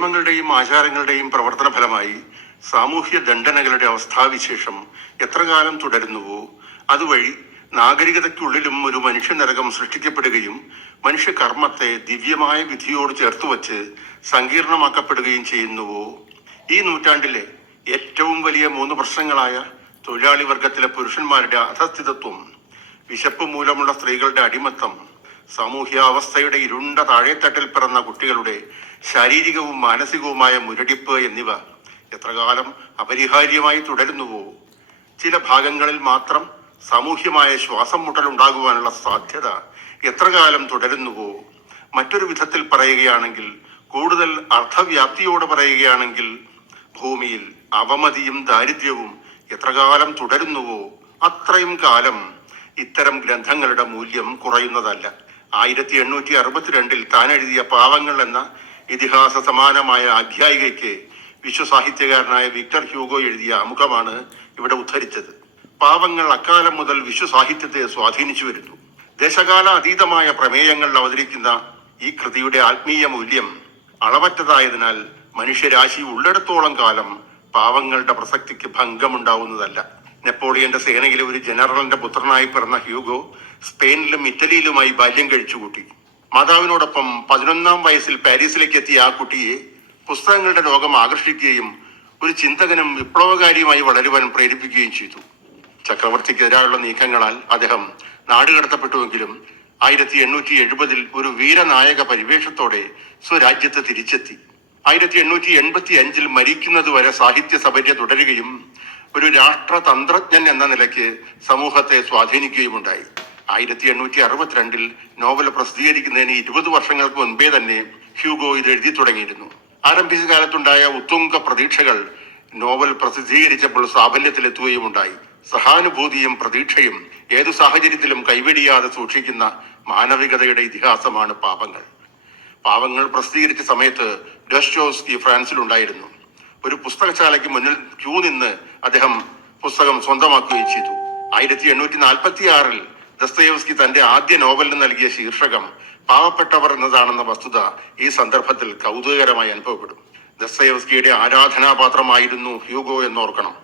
നിയമങ്ങളുടെയും ആചാരങ്ങളുടെയും പ്രവർത്തന ഫലമായി സാമൂഹ്യ ദണ്ഡനകളുടെ അവസ്ഥാവിശേഷം എത്ര കാലം തുടരുന്നുവോ അതുവഴി നാഗരികതയ്ക്കുള്ളിലും ഒരു മനുഷ്യനരകം സൃഷ്ടിക്കപ്പെടുകയും മനുഷ്യ കർമ്മത്തെ ദിവ്യമായ വിധിയോട് ചേർത്തുവച്ച് സങ്കീർണമാക്കപ്പെടുകയും ചെയ്യുന്നുവോ? ഈ നൂറ്റാണ്ടിലെ ഏറ്റവും വലിയ മൂന്ന് പ്രശ്നങ്ങളായ തൊഴിലാളി വർഗത്തിലെ പുരുഷന്മാരുടെ അധസ്ഥിതത്വം വിശപ്പ് മൂലമുള്ള സ്ത്രീകളുടെ അടിമത്തം സാമൂഹ്യാവസ്ഥയുടെ ഇരുണ്ട താഴേത്തട്ടിൽ പിറന്ന കുട്ടികളുടെ ശാരീരികവും മാനസികവുമായ മുരടിപ്പ് എന്നിവ എത്രകാലം അപരിഹാര്യമായി തുടരുന്നുവോ? ചില ഭാഗങ്ങളിൽ മാത്രം സാമൂഹ്യമായ ശ്വാസം മുട്ടൽ ഉണ്ടാകുവാനുള്ള സാധ്യത എത്രകാലം തുടരുന്നുവോ? മറ്റൊരു വിധത്തിൽ പറയുകയാണെങ്കിൽ കൂടുതൽ അർത്ഥവ്യാപ്തിയോടെ പറയുകയാണെങ്കിൽ ഭൂമിയിൽ അവമതിയും ദാരിദ്ര്യവും എത്രകാലം തുടരുന്നുവോ? അത്രയും കാലം ഇത്തരം ഗ്രന്ഥങ്ങളുടെ മൂല്യം കുറയുന്നതല്ല. ആയിരത്തി എണ്ണൂറ്റി അറുപത്തിരണ്ടിൽ താൻ എഴുതിയ പാവങ്ങൾ എന്ന ഇതിഹാസ സമാനമായ ആഖ്യായികയ്ക്ക് വിശ്വസാഹിത്യകാരനായ വിക്ടർ ഹ്യൂഗോ എഴുതിയ അമുഖമാണ് ഇവിടെ ഉദ്ധരിച്ചത്. പാവങ്ങൾ അക്കാലം മുതൽ വിശ്വസാഹിത്യത്തെ സ്വാധീനിച്ചു വരുന്നു. ദേശകാല അതീതമായ പ്രമേയങ്ങൾ അവതരിക്കുന്ന ഈ കൃതിയുടെ ആത്മീയ മൂല്യം അളവറ്റതായതിനാൽ മനുഷ്യരാശി ഉള്ളിടത്തോളം കാലം പാവങ്ങളുടെ പ്രസക്തിക്ക് ഭംഗമുണ്ടാവുന്നതല്ല. നെപ്പോളിയന്റെ സേനയിലെ ഒരു ജനറലിന്റെ പുത്രനായി പിറന്ന ഹ്യൂഗോ സ്പെയിനിലും ഇറ്റലിയിലുമായി ബാല്യം കഴിച്ചുകൂട്ടി. മാതാവിനോടൊപ്പം പതിനൊന്നാം വയസ്സിൽ പാരീസിലേക്ക് എത്തിയ ആ കുട്ടിയെ പുസ്തകങ്ങളുടെ ലോകം ആകർഷിക്കുകയും ഒരു ചിന്തകനും വിപ്ലവകാരിയുമായി വളരുവാൻ പ്രേരിപ്പിക്കുകയും ചെയ്തു. ചക്രവർത്തിക്കെതിരായുള്ള നീക്കങ്ങളാൽ അദ്ദേഹം നാടുകടത്തപ്പെട്ടുവെങ്കിലും ആയിരത്തി എണ്ണൂറ്റി എഴുപതിൽ ഒരു വീരനായക പരിവേഷത്തോടെ സ്വരാജ്യത്ത് തിരിച്ചെത്തി. ആയിരത്തി എണ്ണൂറ്റി എൺപത്തി അഞ്ചിൽ മരിക്കുന്നതുവരെ സാഹിത്യ സഭര്യ തുടരുകയും ഒരു രാഷ്ട്രതന്ത്രജ്ഞൻ എന്ന നിലയ്ക്ക് സമൂഹത്തെ സ്വാധീനിക്കുകയുമുണ്ടായി. ആയിരത്തി എണ്ണൂറ്റി അറുപത്തിരണ്ടിൽ നോവൽ പ്രസിദ്ധീകരിക്കുന്നതിന് ഇരുപത് വർഷങ്ങൾക്ക് മുൻപേ തന്നെ ഹ്യൂഗോ ഇത് എഴുതി തുടങ്ങിയിരുന്നു. ആരംഭിച്ച കാലത്തുണ്ടായ ഉത്തുംഗ പ്രതീക്ഷകൾ നോവൽ പ്രസിദ്ധീകരിച്ചപ്പോൾ സാഫല്യത്തിലെത്തുകയുമുണ്ടായി. സഹാനുഭൂതിയും പ്രതീക്ഷയും ഏതു സാഹചര്യത്തിലും കൈവെടിയാതെ സൂക്ഷിക്കുന്ന മാനവികതയുടെ ഇതിഹാസമാണ് പാപങ്ങൾ. പാവങ്ങൾ പ്രസിദ്ധീകരിച്ച സമയത്ത് ഡസ്റ്റോസ്കി ഫ്രാൻസിലുണ്ടായിരുന്നു. ഒരു പുസ്തകശാലയ്ക്ക് മുന്നിൽ ക്യൂ നിന്ന് അദ്ദേഹം പുസ്തകം സ്വന്തമാക്കുകയും ചെയ്തു. ആയിരത്തി എണ്ണൂറ്റി നാൽപ്പത്തി ആറിൽ ദസ്തയേവ്സ്കി തന്റെ ആദ്യ നോവലിന് നൽകിയ ശീർഷകം പാവപ്പെട്ടവർ എന്നതാണെന്ന വസ്തുത ഈ സന്ദർഭത്തിൽ കൗതുകകരമായി അനുഭവപ്പെടും. ദസ്തയേവ്സ്കിയുടെ ആരാധനാപാത്രമായിരുന്നു ഹ്യൂഗോ എന്നോർക്കണം.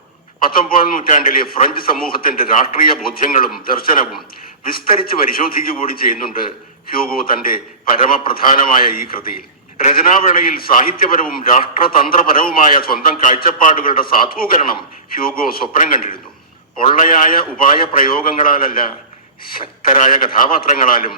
പത്തൊമ്പതാം നൂറ്റാണ്ടിലെ ഫ്രഞ്ച് സമൂഹത്തിന്റെ രാഷ്ട്രീയ ബോധ്യങ്ങളും ദർശനവും വിസ്തരിച്ച് പരിശോധിക്കുക കൂടി ചെയ്യുന്നുണ്ട് ഹ്യൂഗോ തന്റെ പരമപ്രധാനമായ ഈ കൃതിയിൽ. രചനാവേളയിൽ സാഹിത്യപരവും രാഷ്ട്രതന്ത്രപരവുമായ സ്വന്തം കാഴ്ചപ്പാടുകളുടെ സാധൂകരണം ഹ്യൂഗോ സ്വപ്നം കണ്ടിരുന്നു. പൊള്ളയായ ഉപായ പ്രയോഗങ്ങളാലല്ല ശക്തരായ കഥാപാത്രങ്ങളാലും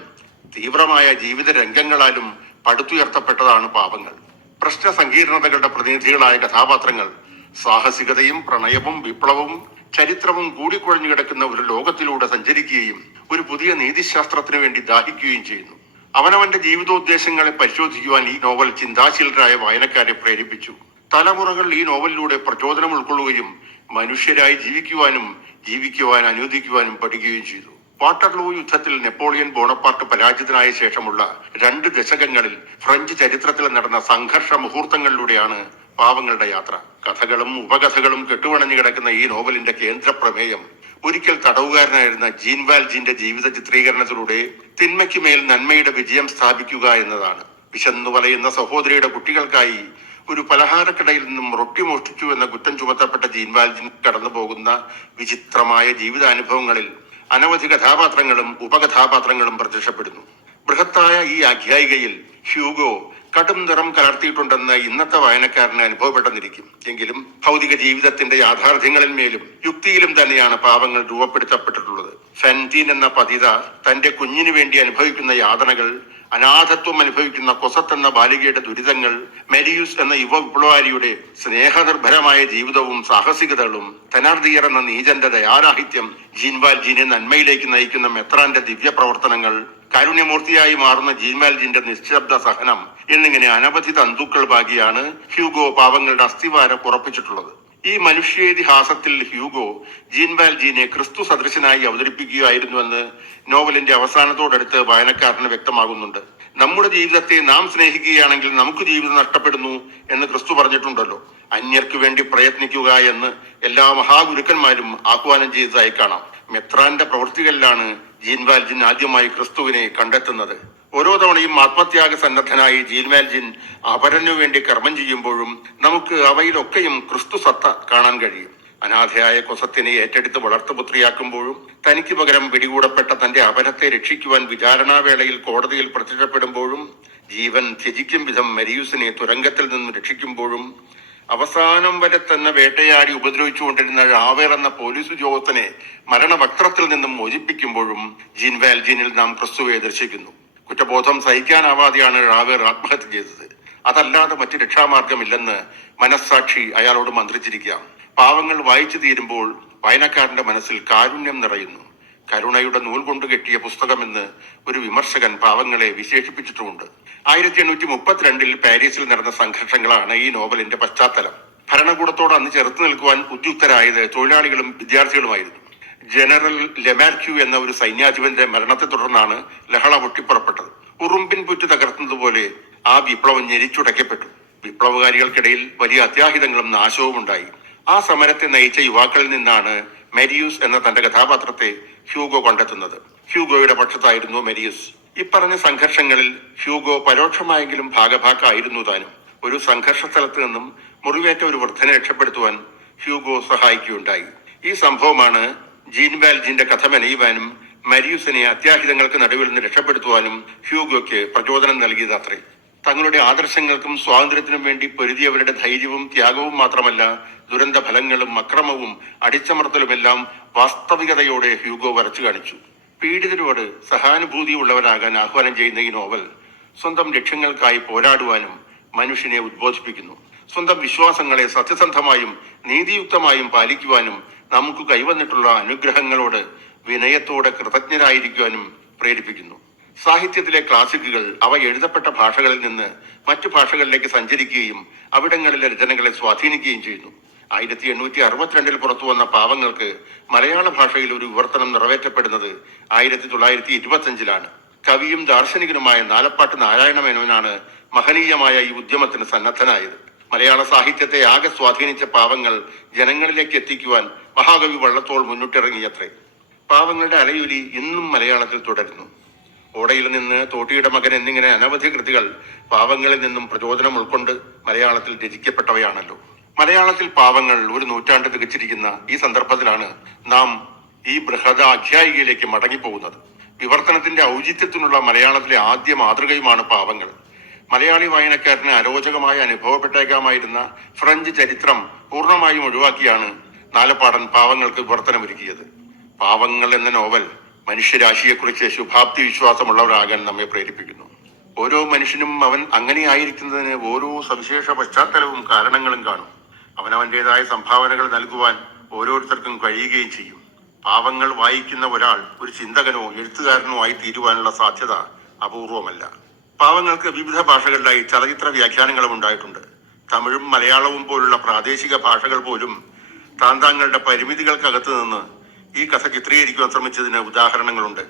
തീവ്രമായ ജീവിത രംഗങ്ങളാലും പടുത്തുയർത്തപ്പെട്ടതാണ് പാപങ്ങൾ. പ്രശ്ന സങ്കീർണതകളുടെ പ്രതിനിധികളായ കഥാപാത്രങ്ങൾ സാഹസികതയും പ്രണയവും വിപ്ലവവും ചരിത്രവും കൂടിക്കുഴഞ്ഞു കിടക്കുന്ന ഒരു ലോകത്തിലൂടെ സഞ്ചരിക്കുകയും ഒരു പുതിയ നീതിശാസ്ത്രത്തിനു വേണ്ടി ദാഹിക്കുകയും ചെയ്യുന്നു. അവനവന്റെ ജീവിതോദ്ദേശങ്ങളെ പരിശോധിക്കുവാൻ ഈ നോവൽ ചിന്താശീലരായ വായനക്കാരെ പ്രേരിപ്പിച്ചു. തലമുറകൾ ഈ നോവലിലൂടെ പ്രചോദനം ഉൾക്കൊള്ളുകയും മനുഷ്യരായി ജീവിക്കുവാനും ജീവിക്കുവാൻ അനുവദിക്കുവാനും പഠിക്കുകയും ചെയ്തു. വാട്ടർലൂ യുദ്ധത്തിൽ നെപ്പോളിയൻ ബോണപ്പാർട്ട് പരാജിതനായ ശേഷമുള്ള രണ്ട് ദശകങ്ങളിൽ ഫ്രഞ്ച് ചരിത്രത്തിൽ നടന്ന സംഘർഷ മുഹൂർത്തങ്ങളിലൂടെയാണ് പാവങ്ങളുടെ യാത്ര. കഥകളും ഉപകഥകളും കെട്ടുവണഞ്ഞു കിടക്കുന്ന ഈ നോവലിന്റെ കേന്ദ്ര പ്രമേയം ഒരിക്കൽ തടവുകാരനായിരുന്ന ജീൻ വാൽജിന്റെ ജീവിത ചിത്രീകരണത്തിലൂടെ തിന്മയ്ക്ക് മേൽ നന്മയുടെ വിജയം സ്ഥാപിക്കുക എന്നതാണ്. വിശന്നു വലയുന്ന സഹോദരിയുടെ കുട്ടികൾക്കായി ഒരു പലഹാരക്കടയിൽ നിന്നും റൊട്ടി മോഷ്ടിച്ചു എന്ന കുറ്റം ചുമത്തപ്പെട്ട ജീൻവാൽജിൻ കടന്നുപോകുന്ന കടന്നു പോകുന്ന വിചിത്രമായ ജീവിതാനുഭവങ്ങളിൽ അനവധി കഥാപാത്രങ്ങളും ഉപകഥാപാത്രങ്ങളും പ്രത്യക്ഷപ്പെടുന്നു. ബൃഹത്തായ ഈ ആഖ്യായികയിൽ ഹ്യൂഗോ കടും നിറം കലർത്തിയിട്ടുണ്ടെന്ന് ഇന്നത്തെ വായനക്കാരന് അനുഭവപ്പെട്ടെന്നിരിക്കും. എങ്കിലും ഭൗതിക ജീവിതത്തിന്റെ യാഥാർത്ഥ്യങ്ങളിൽ മേലും യുക്തിയിലും തന്നെയാണ് പാവങ്ങൾ രൂപപ്പെടുത്തപ്പെട്ടിട്ടുള്ളത്. ഫെന്റീൻ എന്ന പതിത തന്റെ കുഞ്ഞിനു വേണ്ടി അനുഭവിക്കുന്ന യാതനകൾ അനാഥത്വം അനുഭവിക്കുന്ന കൊസത്ത് എന്ന ബാലികയുടെ ദുരിതങ്ങൾ മെരിയൂസ് എന്ന യുവ വിപ്ലവാരിയുടെ സ്നേഹനിർഭരമായ ജീവിതവും സാഹസികതകളും തനാർദിയർ എന്ന നീചന്റെ ദയാരാഹിത്യം ജീൻവാൽ ജീനെ നന്മയിലേക്ക് നയിക്കുന്ന മെത്രാന്റെ ദിവ്യ പ്രവർത്തനങ്ങൾ കാരുണ്യമൂർത്തിയായി മാറുന്ന ജീൻവാൽജിന്റെ നിശബ്ദ സഹനം എന്നിങ്ങനെ അനവധി തന്തുക്കൾ ഭാഗിയാണ് ഹ്യൂഗോ പാവങ്ങളുടെ അസ്ഥിവാരം ഉറപ്പിച്ചിട്ടുള്ളത്. ഈ മനുഷ്യേതിഹാസത്തിൽ ഹ്യൂഗോ ജീൻവാൽജീനെ ക്രിസ്തു സദൃശനായി അവതരിപ്പിക്കുകയായിരുന്നുവെന്ന് നോവലിന്റെ അവസാനത്തോടടുത്ത് വായനക്കാരന് വ്യക്തമാകുന്നുണ്ട്. നമ്മുടെ ജീവിതത്തെ നാം സ്നേഹിക്കുകയാണെങ്കിൽ നമുക്ക് ജീവിതം നഷ്ടപ്പെടുന്നു എന്ന് ക്രിസ്തു പറഞ്ഞിട്ടുണ്ടല്ലോ. അന്യർക്ക് വേണ്ടി പ്രയത്നിക്കുക എന്ന് എല്ലാ മഹാഗുരുക്കന്മാരും ആഹ്വാനം ചെയ്തതായി കാണാം. മെത്രാന്റെ പ്രവൃത്തികളിലാണ് ജീൻ വാൽജിൻ ആദ്യമായി ക്രിസ്തുവിനെ കണ്ടെത്തുന്നത്. ഓരോ തവണയും ആത്മത്യാഗ സന്നദ്ധനായി ജീൻ വാൽജിൻ അപരനു വേണ്ടി കർമ്മം ചെയ്യുമ്പോഴും നമുക്ക് അവയിലൊക്കെയും ക്രിസ്തു സത്ത കാണാൻ കഴിയും. അനാഥയായ കൊസത്തിനെ ഏറ്റെടുത്ത് വളർത്തുപുത്രിയാക്കുമ്പോഴും തനിക്ക് പകരം പിടികൂടപ്പെട്ട തന്റെ അപരത്തെ രക്ഷിക്കുവാൻ വിചാരണാവേളയിൽ കോടതിയിൽ പ്രത്യക്ഷപ്പെടുമ്പോഴും ജീവൻ ത്യജിക്കും വിധം മരിയൂസിനെ തുരങ്കത്തിൽ നിന്ന് രക്ഷിക്കുമ്പോഴും അവസാനം വരെ തന്നെ വേട്ടയാടി ഉപദ്രവിച്ചുകൊണ്ടിരുന്ന റാവേർ എന്ന പോലീസ് ഉദ്യോഗസ്ഥനെ മരണവക്രത്തിൽ നിന്നും മോചിപ്പിക്കുമ്പോഴും ജീൻ വാൽജീനിൽ നാം ക്രിസ്തുവെ ദർശിക്കുന്നു. കുറ്റബോധം സഹിക്കാനാവാതെയാണ് റാവേർ ആത്മഹത്യ ചെയ്തത്. അതല്ലാതെ മറ്റ് രക്ഷാമാർഗമില്ലെന്ന് മനസ്സാക്ഷി അയാളോട് മന്ത്രിച്ചിരിക്കാം. പാവങ്ങൾ വായിച്ചു തീരുമ്പോൾ വായനക്കാരന്റെ മനസ്സിൽ കാരുണ്യം നിറയുന്നു. കരുണയുടെ നൂൽ കൊണ്ട് കെട്ടിയ പുസ്തകമെന്ന് ഒരു വിമർശകൻ പാവങ്ങളെ വിശേഷിപ്പിച്ചിട്ടുമുണ്ട്. ആയിരത്തി എണ്ണൂറ്റി മുപ്പത്തിരണ്ടിൽ പാരീസിൽ നടന്ന സംഘർഷങ്ങളാണ് ഈ നോവലിന്റെ പശ്ചാത്തലം. ഭരണകൂടത്തോട് അന്ന് ചെറുത്തു നിൽക്കുവാൻ ഉദ്യുക്തരായത് തൊഴിലാളികളും വിദ്യാർത്ഥികളുമായിരുന്നു. ജനറൽ ലെമാർക്യൂ എന്ന ഒരു സൈന്യാധിപന്റെ മരണത്തെ തുടർന്നാണ് ലഹള പൊട്ടിപ്പുറപ്പെട്ടത്. ഉറുമ്പിൻ പുറ്റ് തകർത്തുന്നതുപോലെ ആ വിപ്ലവം ഞെരിച്ചുടയ്ക്കപ്പെട്ടു. വിപ്ലവകാരികൾക്കിടയിൽ വലിയ അത്യാഹിതങ്ങളും നാശവും ഉണ്ടായി ആ സമരത്തെ നയിച്ച യുവാക്കളിൽ നിന്നാണ് മെരിയൂസ് എന്ന തന്റെ കഥാപാത്രത്തെ ഹ്യൂഗോ കണ്ടെത്തുന്നത്. ഹ്യൂഗോയുടെ പക്ഷത്തായിരുന്നു മെരിയൂസ്. ഇപ്പറഞ്ഞ സംഘർഷങ്ങളിൽ ഹ്യൂഗോ പരോക്ഷമായെങ്കിലും ഭാഗഭാക്കായിരുന്നു താനും. ഒരു സംഘർഷ സ്ഥലത്ത് നിന്നും മുറിവേറ്റ ഒരു വൃദ്ധനെ രക്ഷപ്പെടുത്തുവാൻ ഹ്യൂഗോ സഹായിക്കുകയുണ്ടായി. ഈ സംഭവമാണ് ജീൻ വാൽജിന്റെ കഥ മെനയുവാനും മരിയൂസിനെ അത്യാഹിതങ്ങൾക്ക് നടുവിൽ നിന്ന് രക്ഷപ്പെടുത്തുവാനും ഹ്യൂഗോയ്ക്ക് പ്രചോദനം നൽകിയത് അത്രേ. തങ്ങളുടെ ആദർശങ്ങൾക്കും സ്വാതന്ത്ര്യത്തിനും വേണ്ടി പൊരുതിയവരുടെ ധൈര്യവും ത്യാഗവും മാത്രമല്ല ദുരന്ത ഫലങ്ങളും അക്രമവും അടിച്ചമർത്തലുമെല്ലാം വാസ്തവികതയോടെ ഹ്യൂഗോ വരച്ചു കാണിച്ചു. പീഡിതരോട് സഹാനുഭൂതിയുള്ളവരാകാൻ ആഹ്വാനം ചെയ്യുന്ന ഈ നോവൽ സ്വന്തം ലക്ഷ്യങ്ങൾക്കായി പോരാടുവാനും മനുഷ്യനെ ഉദ്ബോധിപ്പിക്കുന്നു. സ്വന്തം വിശ്വാസങ്ങളെ സത്യസന്ധമായും നീതിയുക്തമായും പാലിക്കുവാനും നമുക്ക് കൈവന്നിട്ടുള്ള അനുഗ്രഹങ്ങളോട് വിനയത്തോടെ കൃതജ്ഞരായിരിക്കുവാനും പ്രേരിപ്പിക്കുന്നു. സാഹിത്യത്തിലെ ക്ലാസിക്കുകൾ അവ എഴുതപ്പെട്ട ഭാഷകളിൽ നിന്ന് മറ്റു ഭാഷകളിലേക്ക് സഞ്ചരിക്കുകയും അവിടങ്ങളിലെ രചനകളെ സ്വാധീനിക്കുകയും ചെയ്യുന്നു. ആയിരത്തി എണ്ണൂറ്റി അറുപത്തിരണ്ടിൽ പുറത്തു വന്ന പാവങ്ങൾക്ക് മലയാള ഭാഷയിൽ ഒരു വിവർത്തനം നിറവേറ്റപ്പെടുന്നത് ആയിരത്തി തൊള്ളായിരത്തി ഇരുപത്തിയഞ്ചിലാണ് കവിയും ദാർശനികനുമായ നാലപ്പാട്ട് നാരായണ മേനോനാണ് മഹനീയമായ ഈ ഉദ്യമത്തിന് സന്നദ്ധനായത്. മലയാള സാഹിത്യത്തെ ആകെ സ്വാധീനിച്ച പാവങ്ങൾ ജനങ്ങളിലേക്ക് എത്തിക്കുവാൻ മഹാകവി വള്ളത്തോൾ മുന്നിട്ടിറങ്ങിയത്രേ. പാവങ്ങളുടെ അലയൊലി ഇന്നും മലയാളത്തിൽ തുടരുന്നു. ഓടയിൽ നിന്ന് തോട്ടിയുടെ മകൻ എന്നിങ്ങനെ അനവധി കൃതികൾ പാവങ്ങളിൽ നിന്നും പ്രചോദനം ഉൾക്കൊണ്ട് മലയാളത്തിൽ രചിക്കപ്പെട്ടവയാണല്ലോ. മലയാളത്തിൽ പാവങ്ങൾ ഒരു നൂറ്റാണ്ട് തികച്ചിരിക്കുന്ന ഈ സന്ദർഭത്തിലാണ് നാം ഈ ബൃഹദ അഖ്യായികയിലേക്ക് മടങ്ങിപ്പോകുന്നത്. വിവർത്തനത്തിന്റെ ഔചിത്യത്തിനുള്ള മലയാളത്തിലെ ആദ്യ മാതൃകയുമാണ് പാവങ്ങൾ. മലയാളി വായനക്കാരന് അരോചകമായി അനുഭവപ്പെട്ടേക്കാമായിരുന്ന ഫ്രഞ്ച് ചരിത്രം പൂർണമായും ഒഴിവാക്കിയാണ് നാലപ്പാടൻ പാവങ്ങൾക്ക് വിവർത്തനമൊരുക്കിയത്. പാവങ്ങൾ എന്ന നോവൽ മനുഷ്യരാശിയെക്കുറിച്ച് ശുഭാപ്തി വിശ്വാസമുള്ളവരാകാൻ നമ്മെ പ്രേരിപ്പിക്കുന്നു. ഓരോ മനുഷ്യനും അവൻ അങ്ങനെ ആയിരിക്കുന്നതിന് ഓരോ സവിശേഷ പശ്ചാത്തലവും കാരണങ്ങളും കാണും. അവൻ അവനവന്റേതായ സംഭാവനകൾ നൽകുവാൻ ഓരോരുത്തർക്കും കഴിയുകയും ചെയ്യും. പാവങ്ങൾ വായിക്കുന്ന ഒരാൾ ഒരു ചിന്തകനോ എഴുത്തുകാരനോ ആയി തീരുവാനുള്ള സാധ്യത അപൂർവമല്ല. പാവങ്ങൾക്ക് വിവിധ ഭാഷകളിലായി ചലച്ചിത്ര വ്യാഖ്യാനങ്ങളും ഉണ്ടായിട്ടുണ്ട്. തമിഴും മലയാളവും പോലുള്ള പ്രാദേശിക ഭാഷകൾ പോലും താന്താങ്ങളുടെ പരിമിതികൾക്കകത്ത് നിന്ന് ഈ കഥ ചിത്രീകരിക്കുവാൻ ശ്രമിച്ചതിന് ഉദാഹരണങ്ങളുണ്ട്.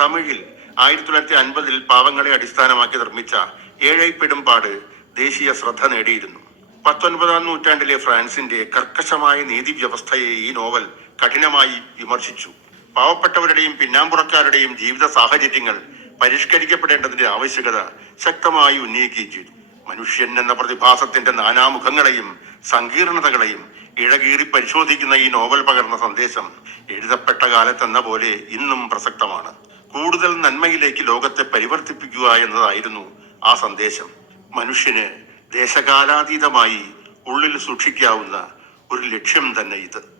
തമിഴിൽ ആയിരത്തി തൊള്ളായിരത്തി അൻപതിൽ പാവങ്ങളെ അടിസ്ഥാനമാക്കി നിർമ്മിച്ച ഏഴൈപ്പെടും പാട് ദേശീയ ശ്രദ്ധ നേടിയിരുന്നു. പത്തൊൻപതാം നൂറ്റാണ്ടിലെ ഫ്രാൻസിന്റെ കർക്കശമായ നീതി വ്യവസ്ഥയെ ഈ നോവൽ കഠിനമായി വിമർശിച്ചു. പാവപ്പെട്ടവരുടെയും പിന്നാമ്പുറക്കാരുടെയും ജീവിത സാഹചര്യങ്ങൾ പരിഷ്കരിക്കപ്പെടേണ്ടതിന്റെ ആവശ്യകത ശക്തമായി ഉന്നയിക്കുകയും ചെയ്തു. മനുഷ്യൻ എന്ന പ്രതിഭാസത്തിന്റെ നാനാമുഖങ്ങളെയും സങ്കീർണതകളെയും ഇഴകീറി പരിശോധിക്കുന്ന ഈ നോവൽ പകർന്ന സന്ദേശം എഴുതപ്പെട്ട കാലത്തെന്ന പോലെ ഇന്നും പ്രസക്തമാണ്. കൂടുതൽ നന്മയിലേക്ക് ലോകത്തെ പരിവർത്തിപ്പിക്കുക എന്നതായിരുന്നു ആ സന്ദേശം. മനുഷ്യന് ദേശകാലാതീതമായി ഉള്ളിൽ സൂക്ഷിക്കാവുന്ന ഒരു ലക്ഷ്യം തന്നെ ഇത്.